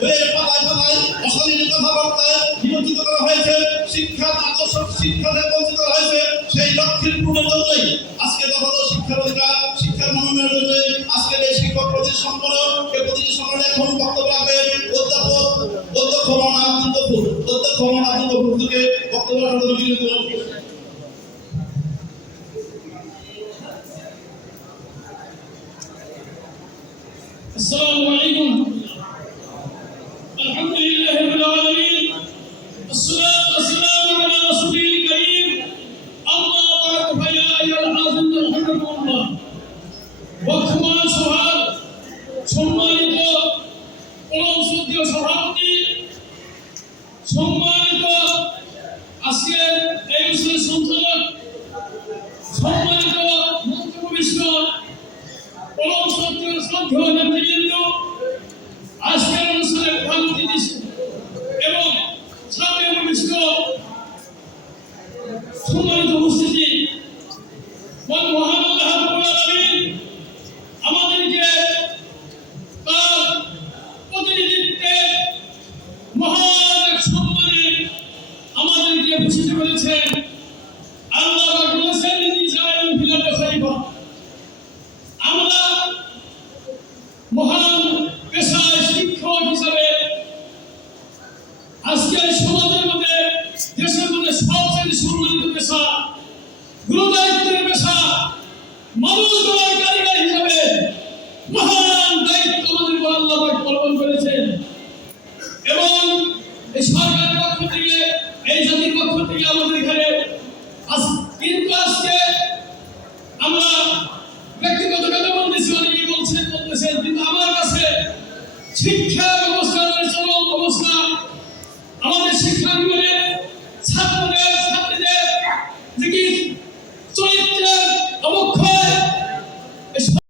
বইয়ের পাতায় পাতায় অশালীন কথাবার্তায় নিমজ্জিত করা হয়েছে, শিক্ষার আকর্ষক শিক্ষা থেকে বঞ্চিত করা হয়েছে। সেই লক্ষ্যের পূরণের জন্যই আজকে যথাযথ শিক্ষার অধিকার, শিক্ষার মাননের জন্য আজকের এই শিক্ষক প্রতিনিধি সম্মেলন। এই প্রতিনিধি সম্মেলনে এখন বক্তব্য রাখবেন অধ্যক্ষ মাওলানা আব্দুল গফুর। অধ্যক্ষ মাওলানা আব্দুল গফুরকে বক্তব্য রাখার জন্য বিনীত অনুরোধ করছি। السلام عليكم. الحمد لله رب العالمين. الصلاة والسلام على رسوله الكريم. أما بعد فيا أيها الحاضرون رحمكم الله. বর্তমান সভার সম্মানিত পরম শ্রদ্ধেয় সভাপতি, সম্মানিত আজকের এই অনুষ্ঠানের সঞ্চালক, সম্মানিত মন্ত্রী কমিশনার, পরম শ্রদ্ধেয় নেতৃবৃন্দ, আজকের অনুষ্ঠানের প্রধান অতিথি এবং সামনে উপবিষ্ট সম্মানিত উপস্থিতি, মহান আল্লাহ রাব্বুল আলামিন আমাদেরকে তার প্রতিনিধিত্বে মহান এক সম্মানে আমাদেরকে ভূষিত করেছেন। আল্লাহ বলেছেন, ইন্নী জাইলুন ফিল আরদি খলিফা। আমরা মহান পেশায় শিক্ষক হিসাবে আজকের সমাজের মধ্যে, দেশের মধ্যে সবচেয়ে সম্মানিত পেশা, গুরুদায়িত্বের পেশা, মানুষ গড়ার কারিগর হিসাবে মহান দায়িত্ব আমাদের আল্লাহ পাক অর্পণ করেছেন। এবং এই সরকারের পক্ষ থেকে, এই জাতির পক্ষ থেকে আমাদের এখানে কিন্তু আজকে আমরা ব্যক্তিগত কথা বলতেছি, অনেকেই বলতেছেন, কিন্তু আমার কাছে শিক্ষা ব্যবস্থার চরম অবস্থা, আমাদের শিক্ষা বিভাগের